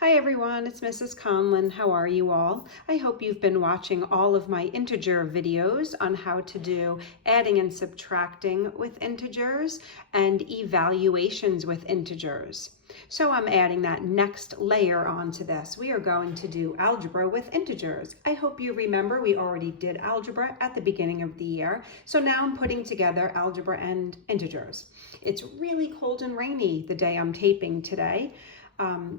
Hi everyone, it's Mrs. Conlon. How are you all? I hope you've been watching all of my integer videos on how to do adding and subtracting with integers and evaluations with integers. So I'm adding that next layer onto this. We are going to do algebra with integers. I hope you remember we already did algebra at the beginning of the year. So now I'm putting together algebra and integers. It's really cold and rainy the day I'm taping today.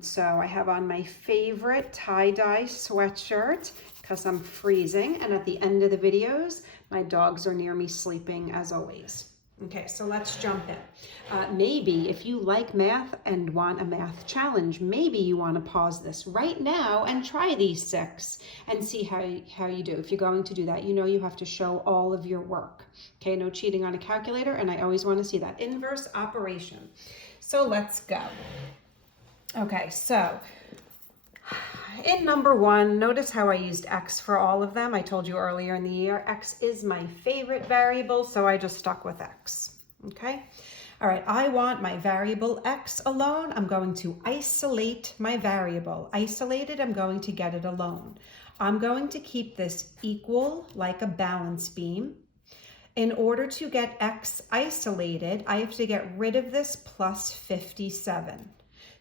So I have on my favorite tie-dye sweatshirt because I'm freezing, and at the end of the videos my dogs are near me sleeping as always. Okay, so let's jump in. Maybe if you like math and want a math challenge, maybe you want to pause this right now and try these 6 and see how you do. If you're going to do that, you know you have to show all of your work. Okay, no cheating on a calculator, and I always want to see that inverse operation. So let's go. Okay, so in number 1, notice how I used x for all of them. I told you earlier in the year, x is my favorite variable, so I just stuck with x, okay? All right, I want my variable x alone. I'm going to isolate my variable. Isolated, I'm going to get it alone. I'm going to keep this equal like a balance beam. In order to get x isolated, I have to get rid of this plus 57.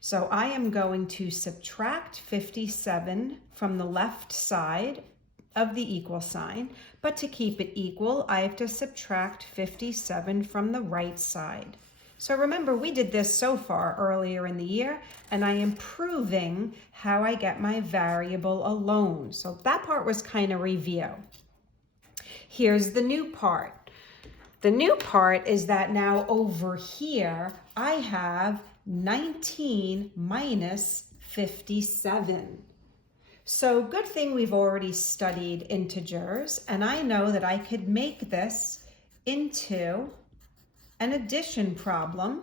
So I am going to subtract 57 from the left side of the equal sign, but to keep it equal, I have to subtract 57 from the right side. So remember, we did this so far earlier in the year, and I am proving how I get my variable alone. So that part was kind of review. Here's the new part. The new part is that now over here, I have 19 minus 57. So good thing we've already studied integers, and I know that I could make this into an addition problem,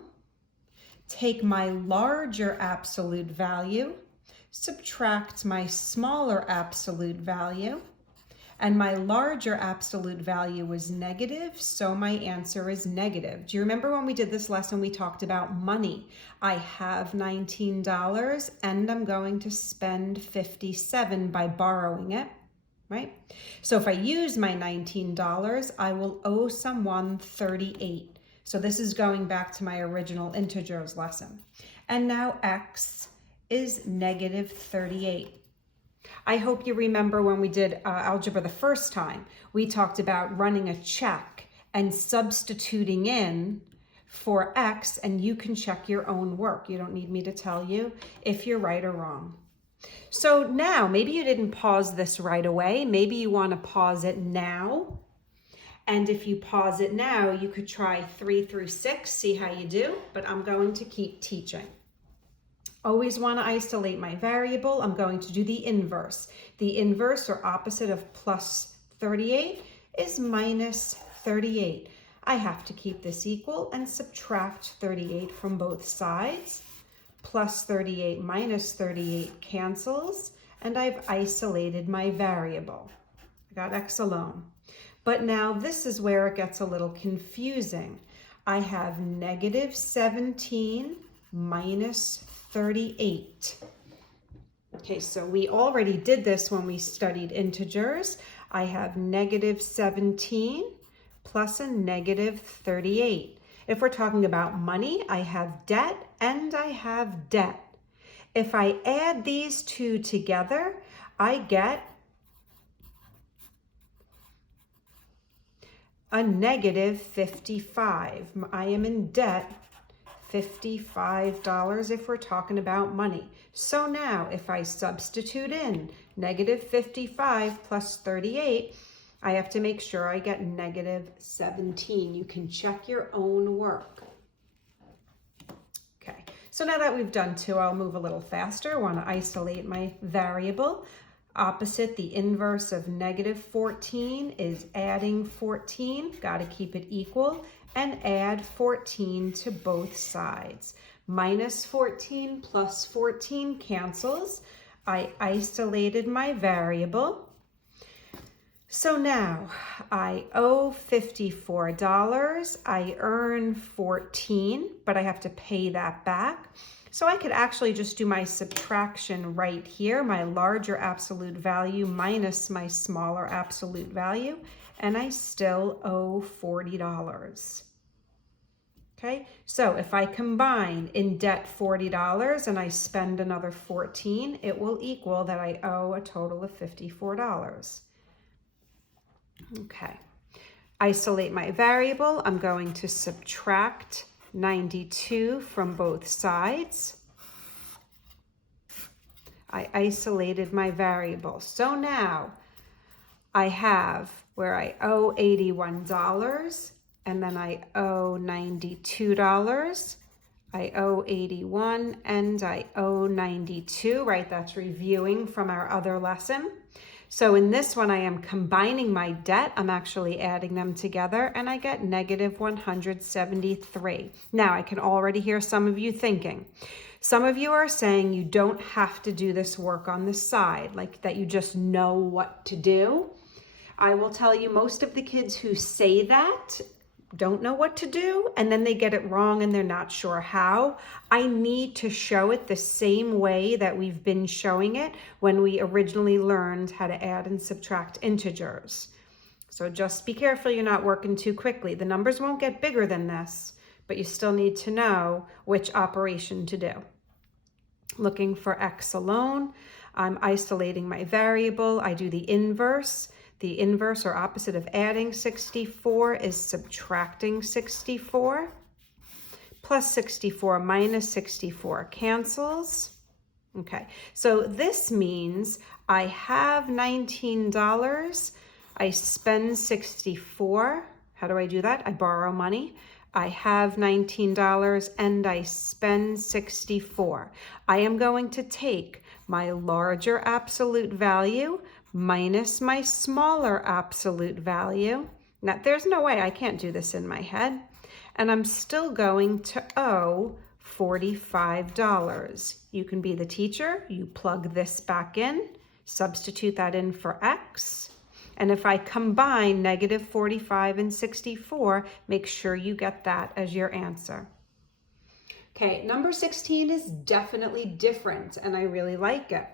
take my larger absolute value, subtract my smaller absolute value, and my larger absolute value was negative, so my answer is negative. Do you remember when we did this lesson, we talked about money? I have $19 and I'm going to spend 57 by borrowing it, right? So if I use my $19, I will owe someone 38. So this is going back to my original integers lesson. And now x is negative 38. I hope you remember when we did algebra the first time, we talked about running a check and substituting in for x, and you can check your own work. You don't need me to tell you if you're right or wrong. So now, maybe you didn't pause this right away. Maybe you want to pause it now. And if you pause it now, you could try 3 through 6, see how you do, but I'm going to keep teaching. Always want to isolate my variable. I'm going to do the inverse. The inverse or opposite of plus 38 is minus 38. I have to keep this equal and subtract 38 from both sides. Plus 38 minus 38 cancels, and I've isolated my variable. I got x alone. But now this is where it gets a little confusing. I have negative 17 minus 38. Okay, so we already did this when we studied integers. I have negative 17 plus a negative 38. If we're talking about money, I have debt and I have debt. If I add these two together, I get a negative 55. I am in debt $55 if we're talking about money. So now if I substitute in negative 55 plus 38, I have to make sure I get negative 17. You can check your own work. Okay, so now that we've done 2, I'll move a little faster. I want to isolate my variable. Opposite, the inverse of negative 14 is adding 14. Got to keep it equal. And add 14 to both sides. Minus 14 plus 14 cancels. I isolated my variable. So now I owe $54. I earn 14, but I have to pay that back. So I could actually just do my subtraction right here, my larger absolute value minus my smaller absolute value, and I still owe $40. Okay, so if I combine in debt $40 and I spend another $14, it will equal that I owe a total of $54. Okay, isolate my variable. I'm going to subtract 92 from both sides. I isolated my variable. So now I have where I owe $81 and then I owe $92. I owe 81 and I owe 92, right? That's reviewing from our other lesson. So in this one, I am combining my debt. I'm actually adding them together and I get negative 173. Now I can already hear some of you thinking. Some of you are saying you don't have to do this work on the side, like that you just know what to do. I will tell you, most of the kids who say that don't know what to do, and then they get it wrong and they're not sure how. I need to show it the same way that we've been showing it when we originally learned how to add and subtract integers. So just be careful you're not working too quickly. The numbers won't get bigger than this, but you still need to know which operation to do. Looking for x alone, I'm isolating my variable. I do the inverse. The inverse or opposite of adding 64 is subtracting 64. Plus 64 minus 64 cancels. Okay, so this means I have $19. I spend 64. How do I do that? I borrow money. I have $19 and I spend 64. I am going to take my larger absolute value minus my smaller absolute value. Now, there's no way I can't do this in my head. And I'm still going to owe $45. You can be the teacher. You plug this back in, substitute that in for x. And if I combine negative 45 and 64, make sure you get that as your answer. Okay, number 16 is definitely different, and I really like it.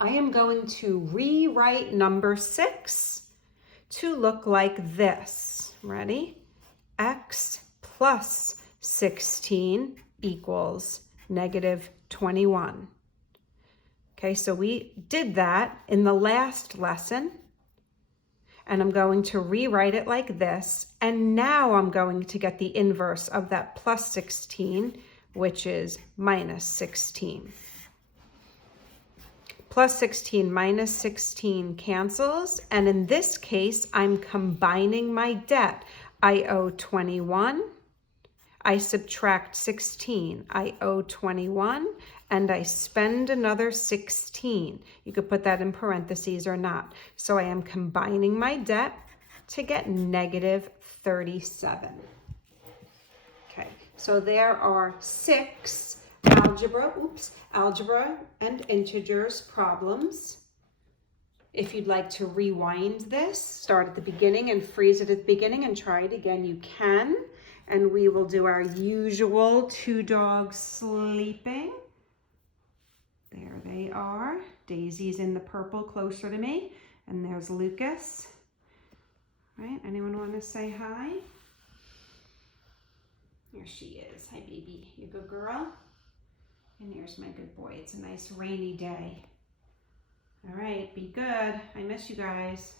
I am going to rewrite number 6 to look like this. Ready? X plus 16 equals negative 21. Okay, so we did that in the last lesson. And I'm going to rewrite it like this. And now I'm going to get the inverse of that plus 16, which is minus 16. Plus 16 minus 16 cancels. And in this case, I'm combining my debt. I owe 21. I subtract 16. I owe 21. And I spend another 16. You could put that in parentheses or not. So I am combining my debt to get negative 37. Okay, so there are 6 algebra and integers problems. If you'd like to rewind this, start at the beginning and freeze it at the beginning and try it again, you can. And we will do our usual 2 dogs sleeping. There they are. Daisy's in the purple closer to me. And there's Lucas. All right, anyone want to say hi? Here she is. Hi, baby. You good girl? And here's my good boy. It's a nice rainy day. All right, be good. I miss you guys.